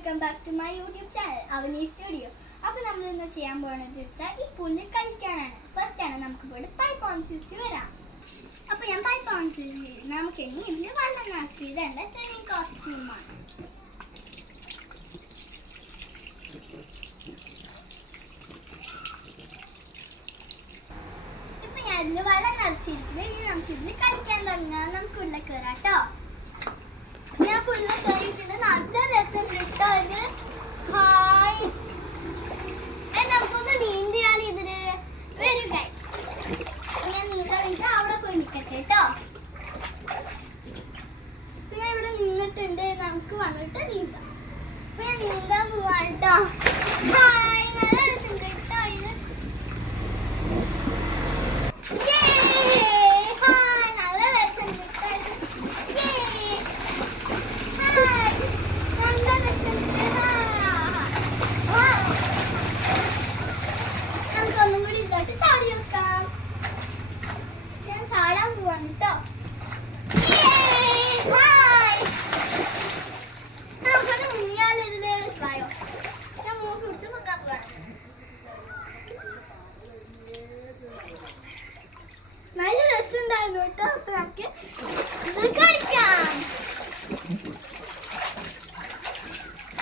Welcome back to my YouTube channel Avani studio. അപ്പോൾ നമ്മൾ ഇന്ന് ചെയ്യാൻ പോകുന്നത് വെച്ചാൽ ഈ പുല്ല് കളിക്കാനാണ്. ഫസ്റ്റ് ആണ് നമുക്ക് പോയിട്ട് പൈപ്പ് ഓൺ ചെയ്തിട്ട് വരാം. അപ്പോൾ ഞാൻ പൈപ്പ് ഓൺ ചെയ്ത് നമുക്ക് ഇനി ഇതിൽ വെള്ളം നിറച്ച് ഇതെൻ്റെ സ്വിമ്മിങ് കോസ്റ്റ്യൂമാണ്. ഇപ്പം ഞാൻ ഇതിൽ വെള്ളം നിറച്ചിരിക്കുന്നത് ഇനി നമുക്ക് ഇതിൽ കളിക്കാൻ തുടങ്ങാം. നമുക്ക് ഉള്ളിൽ കയറാം കേട്ടോ. ഞാൻ പുല്ല് കയറിയിട്ടുണ്ട്. നല്ല രസം കിട്ടോ ഇത്. ഹായ്, നമുക്കൊന്ന് നീന്തിയാൽ ഇതിന് വരും. ഞാൻ നീന്താറിയിട്ട് അവിടെ പോയി നിൽക്കട്ടെ കേട്ടോ. ഞാൻ ഇവിടെ നിന്നിട്ടുണ്ട്, നമുക്ക് വന്നിട്ട് നീന്താം. അപ്പൊ ഞാൻ നീന്താൻ പോവാണ് കേട്ടോ. ഹായ്, നല്ല രസം കേട്ടോ ഇത്. നല്ല രസമുണ്ടായിരുന്നു കേട്ടോ. അപ്പൊ നമുക്ക് ഇത് കളിക്കാം.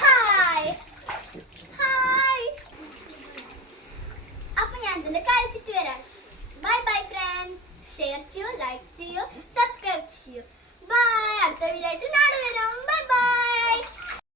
Hi hi. അപ്പൊ ഞാൻ ഇതിൽ കളിച്ചിട്ട് വരാം. Bye bye friend. ഷെയർ ചെയ്യൂ, ലൈക്ക് ചെയ്യൂ, സബ്സ്ക്രൈബ് ചെയ്യൂ. ബൈ. അടുത്ത വീഡിയോ ആയിട്ട് നാളെ വരാം. ബൈ.